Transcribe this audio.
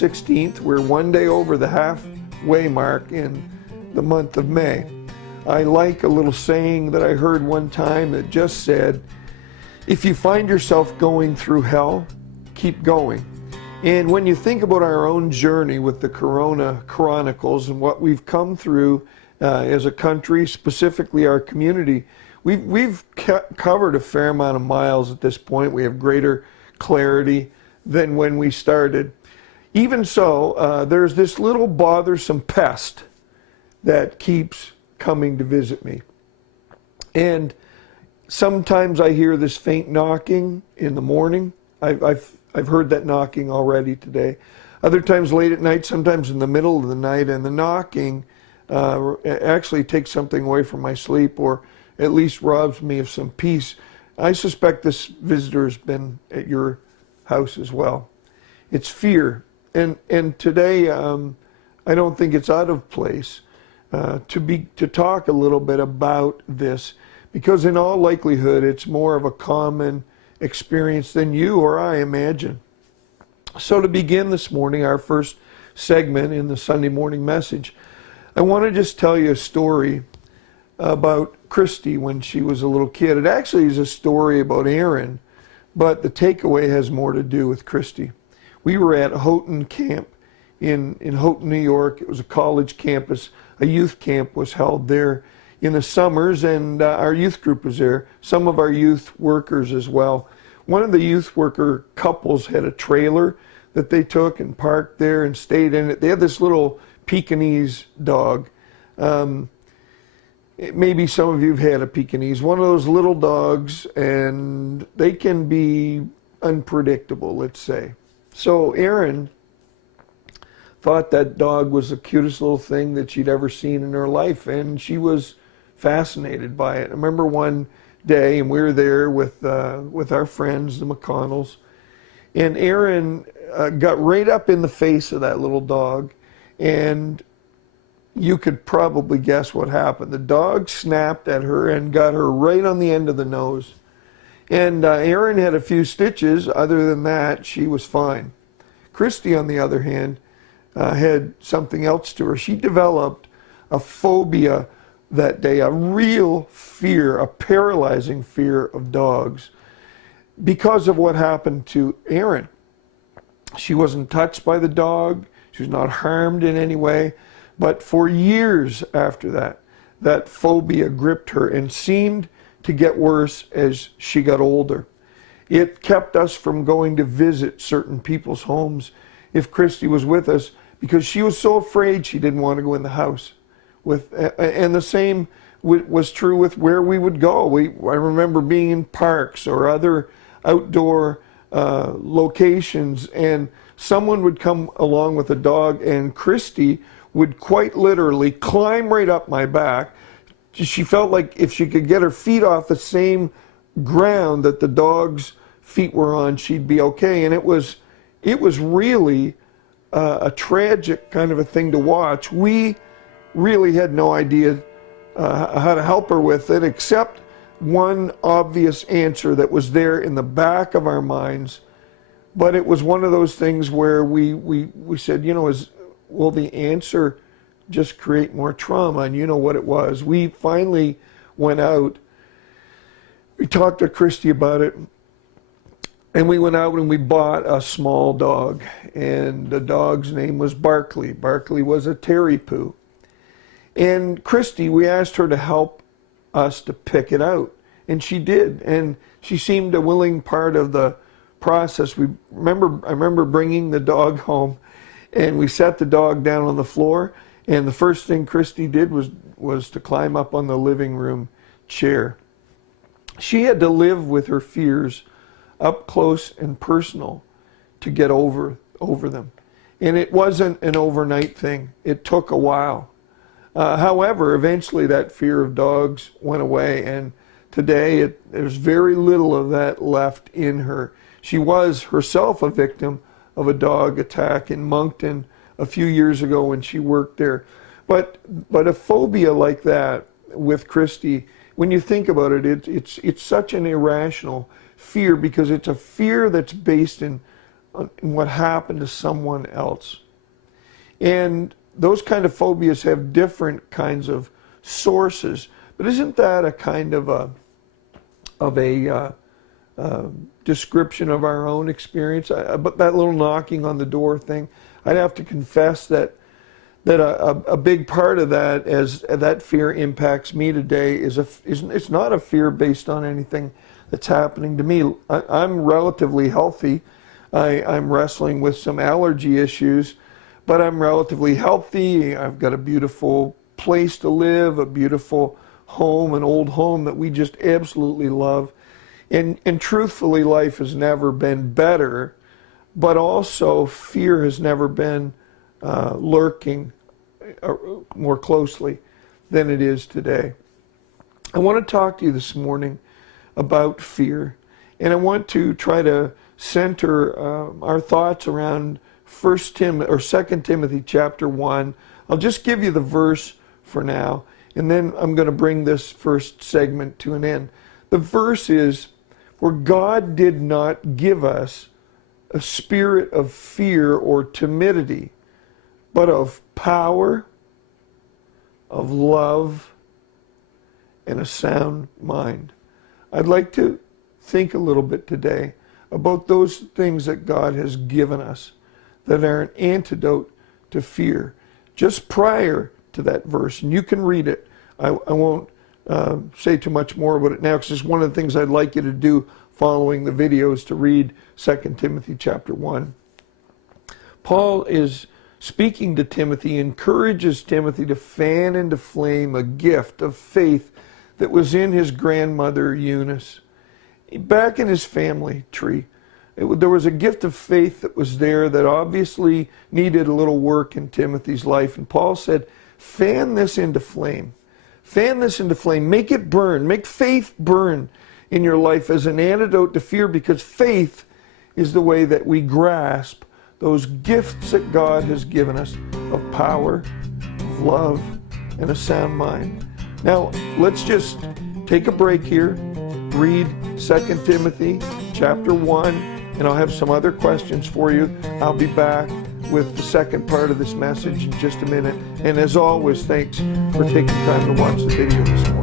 16th. We're one day over the halfway mark in the month of May. I like a little saying that I heard one time that just said, if you find yourself going through hell, keep going. And when you think about our own journey with the Corona Chronicles and what we've come through as a country, specifically our community, we've covered a fair amount of miles at this point. We have greater clarity than when we started. Even so, there's this little bothersome pest that keeps coming to visit me. And sometimes I hear this faint knocking in the morning. I've heard that knocking already today. Other times late at night, sometimes in the middle of the night, and the knocking actually takes something away from my sleep, or at least robs me of some peace. I suspect this visitor has been at your house as well. It's fear. And today, I don't think it's out of place to talk a little bit about this, because in all likelihood, it's more of a common experience than you or I imagine. So to begin this morning, our first segment in the Sunday morning message, I want to just tell you a story about Christy when she was a little kid. It actually is a story about Aaron, but the takeaway has more to do with Christy. We were at Houghton Camp in Houghton, New York. It was a college campus. A youth camp was held there in the summers, and our youth group was there. Some of our youth workers as well. One of the youth worker couples had a trailer that they took and parked there and stayed in it. They had this little Pekingese dog. Maybe some of you have had a Pekingese, one of those little dogs, and they can be unpredictable, let's say. So Erin thought that dog was the cutest little thing that she'd ever seen in her life, and she was fascinated by it. I remember one day, and we were there with our friends, the McConnells, and Erin got right up in the face of that little dog, and you could probably guess what happened. The dog snapped at her and got her right on the end of the nose. And Erin had a few stitches. Other than that, she was fine. Christy, on the other hand, had something else to her. She developed a phobia that day, a real fear, a paralyzing fear of dogs, because of what happened to Erin. She wasn't touched by the dog. She was not harmed in any way. But for years after that, that phobia gripped her and seemed to get worse as she got older. It kept us from going to visit certain people's homes if Christy was with us, because she was so afraid she didn't want to go in the house. And the same was true with where we would go. I remember being in parks or other outdoor locations, and someone would come along with a dog, and Christy would quite literally climb right up my back. She felt like if she could get her feet off the same ground that the dog's feet were on, she'd be okay. And it was really a tragic kind of a thing to watch. We really had no idea how to help her with it, except one obvious answer that was there in the back of our minds. But it was one of those things where we said, will the answer just create more trauma? And you know what it was. We finally went out. We talked to Christy about it. And we went out and we bought a small dog. And the dog's name was Barkley. Barkley was a Terry Poo. And Christy, we asked her to help us to pick it out. And she did. And she seemed a willing part of the process. I remember bringing the dog home. And we set the dog down on the floor, and the first thing Christy did was to climb up on the living room chair. She had to live with her fears up close and personal to get over them. And it wasn't an overnight thing. It took a while. However, eventually that fear of dogs went away, and today there's very little of that left in her. She was herself a victim of a dog attack in Moncton a few years ago when she worked there. But a phobia like that with Christy, when you think about it, it's such an irrational fear, because it's a fear that's based in in what happened to someone else. And those kind of phobias have different kinds of sources. But isn't that a kind of a description of our own experience? But that little knocking on the door thing, I'd have to confess that a big part of that, as that fear impacts me today, it's not a fear based on anything that's happening to me. I'm relatively healthy. I'm wrestling with some allergy issues, but I'm relatively healthy. I've got a beautiful place to live, a beautiful home, an old home that we just absolutely love. And truthfully, life has never been better, but also fear has never been lurking more closely than it is today. I want to talk to you this morning about fear, and I want to try to center our thoughts around 2 Timothy chapter 1. I'll just give you the verse for now, and then I'm going to bring this first segment to an end. The verse is, "For God did not give us a spirit of fear or timidity, but of power, of love, and a sound mind." I'd like to think a little bit today about those things that God has given us that are an antidote to fear. Just prior to that verse, and you can read it. I won't say too much more about it now, because it's one of the things I'd like you to do following the video is to read 2 Timothy chapter 1. Paul is speaking to Timothy, encourages Timothy to fan into flame a gift of faith that was in his grandmother Eunice. Back in his family tree, there was a gift of faith that was there that obviously needed a little work in Timothy's life. And Paul said, fan this into flame. Fan this into flame. Make it burn. Make faith burn in your life as an antidote to fear, because faith is the way that we grasp those gifts that God has given us of power, of love, and a sound mind. Now, let's just take a break here, read 2 Timothy chapter 1, and I'll have some other questions for you. I'll be back with the second part of this message in just a minute. And as always, thanks for taking time to watch the video this morning.